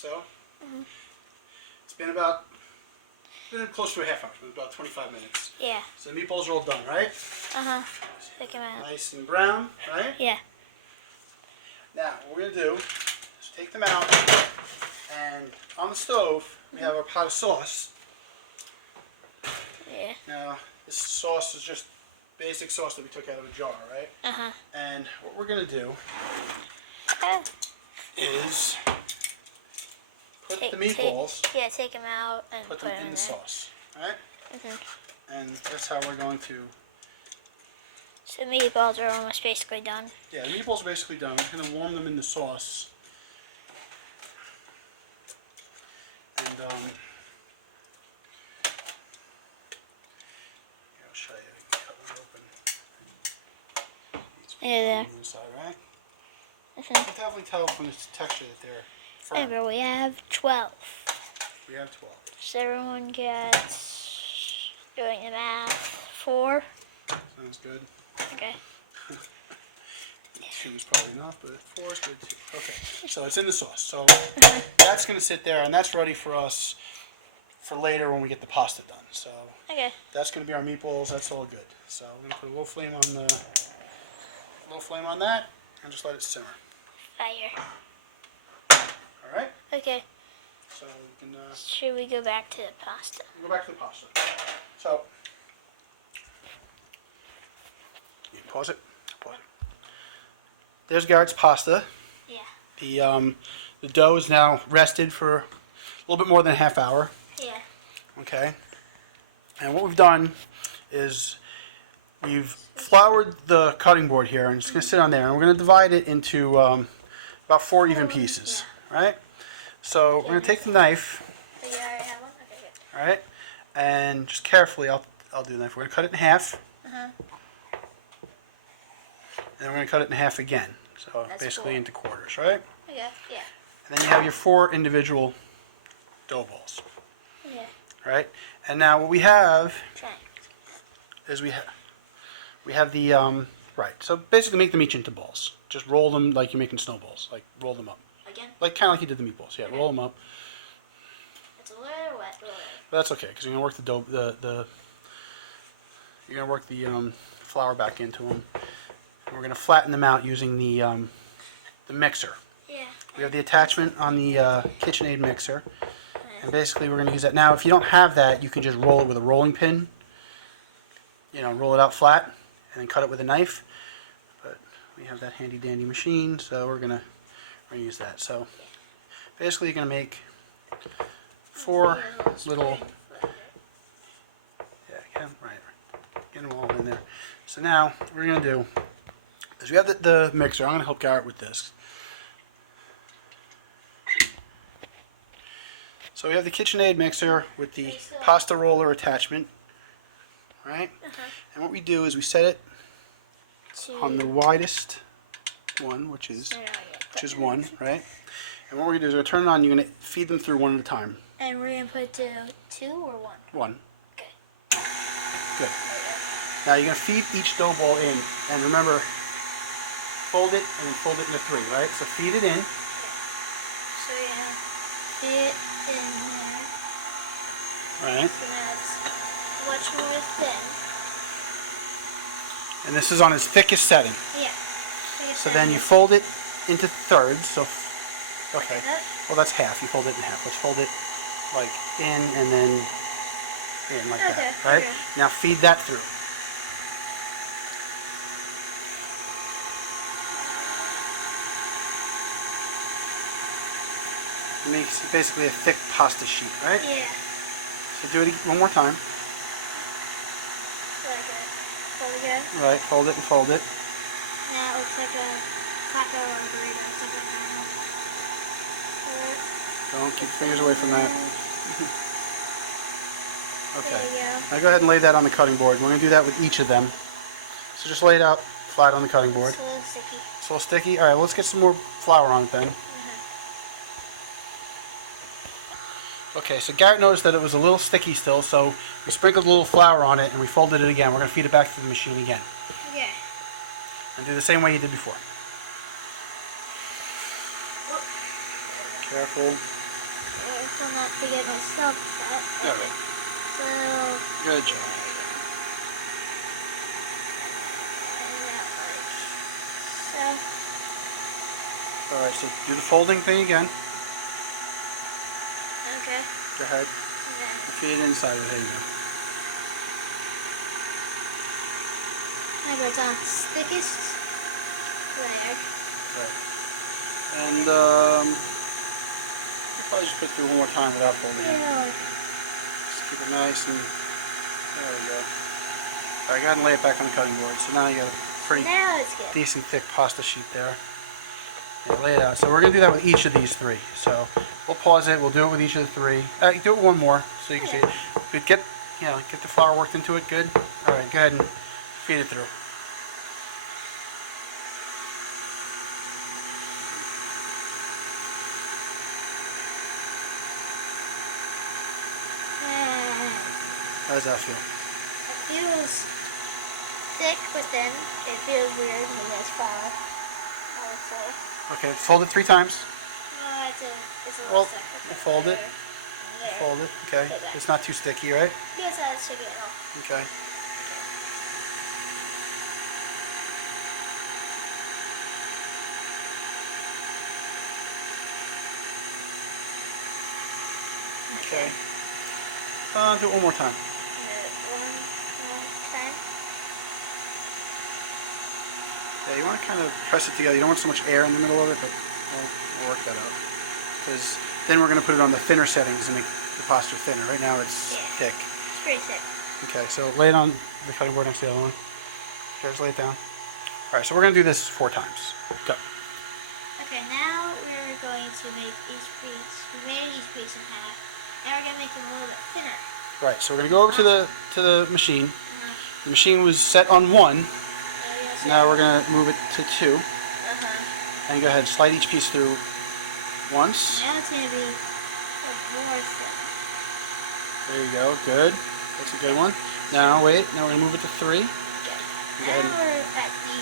so. It's been about close to a half hour. It's been about 25 minutes. Yeah. So the meatballs are all done, right? Take them out. Nice and brown, right? Yeah. Now, what we're going to do is take them out, and on the stove, we have our pot of sauce. Yeah. Now, this sauce is just basic sauce that we took out of a jar, right? And what we're going to do is put the meatballs, take them out and put them in the sauce, right? And that's how we're going to... So the meatballs are almost basically done. Yeah, the meatballs are basically done. We're going to warm them in the sauce. And, I'll show you. Cut one open. Yeah, On the side, right? You can definitely tell from the texture that they're firm. Okay, we have 12. We have 12. So everyone gets, doing the math, 4. Sounds good. Okay. 2 is probably enough, but 4 is good too. Okay, so it's in the sauce. So that's going to sit there, and that's ready for us for later when we get the pasta done. So that's going to be our meatballs. That's all good. So we're going to put a low flame on that, and just let it simmer. Fire. All right. Okay. So we can. Should we go back to the pasta? We'll go back to the pasta. So. You pause it. Pause it. There's Garrett's pasta. Yeah. The dough is now rested for a little bit more than a half hour. Yeah. Okay. And what we've done is we've floured the cutting board here, and it's going to sit on there, and we're going to divide it into about 4 even pieces. Right. So we're going to take the knife. You already have one? Okay, good. All right. And just carefully, I'll do the knife. We're going to cut it in half. And then we're going to cut it in half again. So That's basically cool. into quarters, right? Okay, yeah. And then you have your 4 individual dough balls. Yeah. Right? And now what we have Try. is we have the, right. So basically make them each into balls. Just roll them like you're making snowballs. Like roll them up. Again? Like kind of like you did the meatballs. Yeah, roll them up. It's a little wet. But that's okay because you're going to work the dough, you're going to work the flour back into them. And we're going to flatten them out using the mixer. Yeah. We have the attachment on the KitchenAid mixer. And basically we're going to use that. Now if you don't have that, you can just roll it with a rolling pin. You know, roll it out flat and then cut it with a knife. But we have that handy dandy machine, so we're going to use that. So basically you're going to make 4 little... Yeah, get them all in there. So now what we're going to do is we have the mixer. I'm going to help Garrett with this. So we have the KitchenAid mixer with the pasta roller attachment, right? And what we do is we set it on the widest one, which is 1, right? And what we're going to do is we're going to turn it on. You're going to feed them through one at a time. And we're going to put 2 or 1? 1. Okay. Good. Now you're going to feed each dough ball in, and remember, fold it and then fold it into 3, right? So feed it in. Yeah. So you have it in here. Right. So now it's much more thin. And this is on its thickest setting. Yeah. So then you fold it into thirds. So, okay. Well, that's half. You fold it in half. Let's fold it like in and then in like that, right? Okay. Now feed that through. It makes basically a thick pasta sheet, right? Yeah. So do it one more time. Like it. Fold again. Right, fold it and fold it. Now it looks like a taco or a burrito. Don't keep your fingers away from that. Okay. There you go. Now go ahead and lay that on the cutting board. We're going to do that with each of them. So just lay it out flat on the cutting board. It's a little sticky. It's a little sticky. All right, well, let's get some more flour on it then. Okay, so Garrett noticed that it was a little sticky still, so we sprinkled a little flour on it and we folded it again. We're going to feed it back to the machine again. Okay. And do the same way you did before. Careful. Careful not to get myself cut. All Okay. right. So. Good job. So. All right, so do the folding thing again. Okay. Go ahead. Then. Feed it inside of it. There you go. Remember, it's on thickest layer. Right. And you'll probably just put through one more time without folding it. Yeah. Just keep it nice and there we go. All right, go ahead and lay it back on the cutting board. So now you got a pretty Now it's good. decent thick pasta sheet there. Yeah, lay it out. So we're gonna do that with each of these three. So we'll pause it. We'll do it with each of the three. Do it one more so you can see it. But get the flour worked into it. Good. All right, go ahead and feed it through. How does that feel? It feels thick, but then it feels weird when there's flour. I would say. Okay, fold it 3 times. It's a Well, little thick. we'll fold it. There. Fold it. Okay. It's not too sticky, right? Yes, that's sticky at all. Okay. Okay. Do it one more time. One more time. Yeah, you want to kind of press it together. You don't want so much air in the middle of it, but we'll work that out. Because then we're going to put it on the thinner settings and make the pasta thinner. Right now it's thick. It's pretty thick. Okay, so lay it on the cutting board next to the other one. Okay, just lay it down. All right, so we're going to do this 4 times. Go. Okay, now we're going to make each piece. We made each piece in half. Now we're going to make them a little bit thinner. Right, so we're going to go over to the machine. The machine was set on 1. Now we're going to move it to 2. And go ahead, slide each piece through once. Now it's going to be more thin. There you go, good. That's a good one. Now wait, now we're going to move it to 3. Okay. Go ahead. Now we're at the...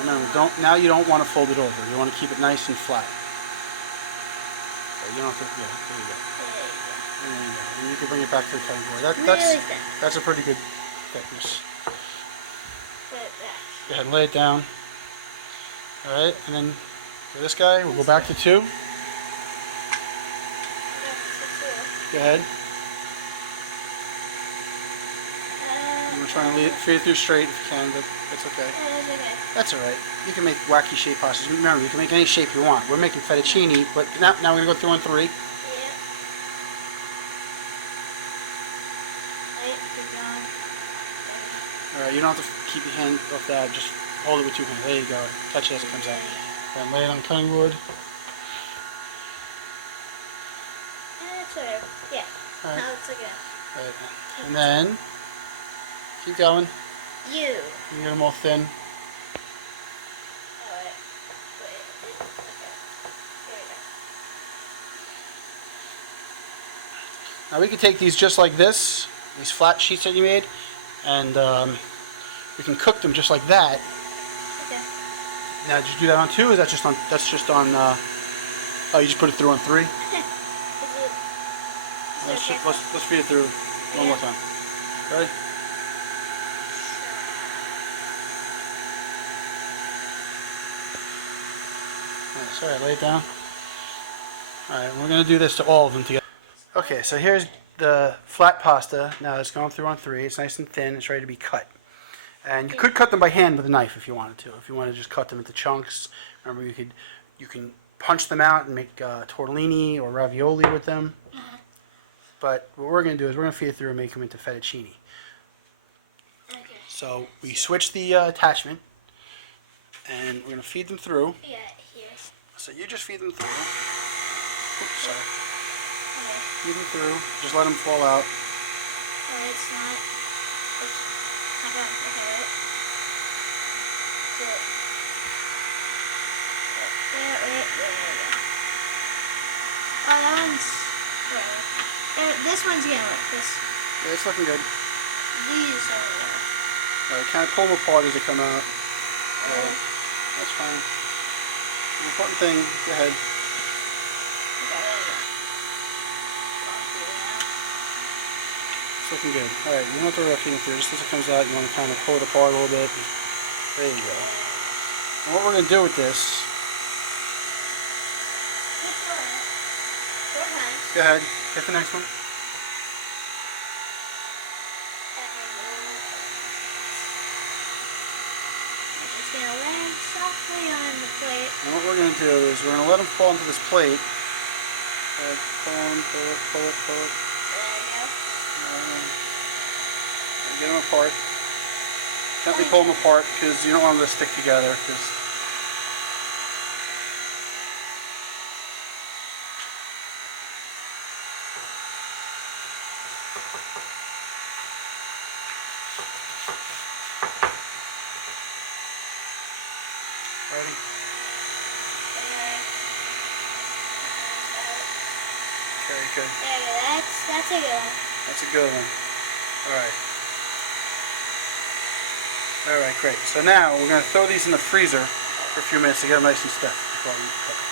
Remember, now you don't want to fold it over. You want to keep it nice and flat. You don't have to, yeah, there you go. There you go. And you can bring it back to the cutting board. Really thin. That's a pretty good thickness. Put it back. Go ahead and lay it down. All right, and then for this guy, we'll go back to 2. Go ahead. We're trying to feed it through straight if you can, but that's okay. That's okay. That's all right. You can make wacky shape pastas. Remember, you can make any shape you want. We're making fettuccine, but now we're going to go through on 3. Yep. Right, keep going. All right, you don't have to keep your hand off that. Just hold it with 2 hands. There you go. Touch it as it comes out. And lay it on the cutting board. That's okay. Yeah. All right. Now it's okay. All right. And then keep going. You. You get them all thin. Alright. Wait. Okay. Here we go. Now we can take these just like this, these flat sheets that you made, and we can cook them just like that. Okay. Now, did you do that on 2? Or is that just on? That's just on. Oh, you just put it through on 3. Let's feed it through one more time. Ready? Sorry, lay it down. Alright, we're going to do this to all of them together. Okay, so here's the flat pasta. Now it's going through on 3. It's nice and thin. It's ready to be cut. And you could cut them by hand with a knife if you wanted to. If you want to just cut them into chunks. Remember, you can punch them out and make tortellini or ravioli with them. But what we're going to do is we're going to feed it through and make them into fettuccine. Okay. So we switch the attachment, and we're going to feed them through. Yeah, here. So you just feed them through. Oops, sorry. Okay. Feed them through. Just let them fall out. Oh, it's not going. Okay, right? So, wait. Oh, that one's... Whatever. This one's gonna work. Yeah, it's looking good. These are... Kind of pull them apart as they come out. That's fine. The important thing, go ahead. Okay, there we go. looking good. All right, you don't have to rush it through. Just as it comes out, you want to kind of pull it apart a little bit. There you go. And what we're going to do with this... Keep doing it. 4 times. Go ahead. Get the next one. Just gonna land softly on the plate. And what we're going to do is we're going to let them fall into this plate. Pull them, pull it, pull it, pull it. There you go. Get them apart. Gently pull them apart because you don't want them to stick together. Ready? Okay, good. There you go. That's a good one. That's a good one. All right, great. So now we're going to throw these in the freezer for a few minutes to get them nice and stiff before we cook them.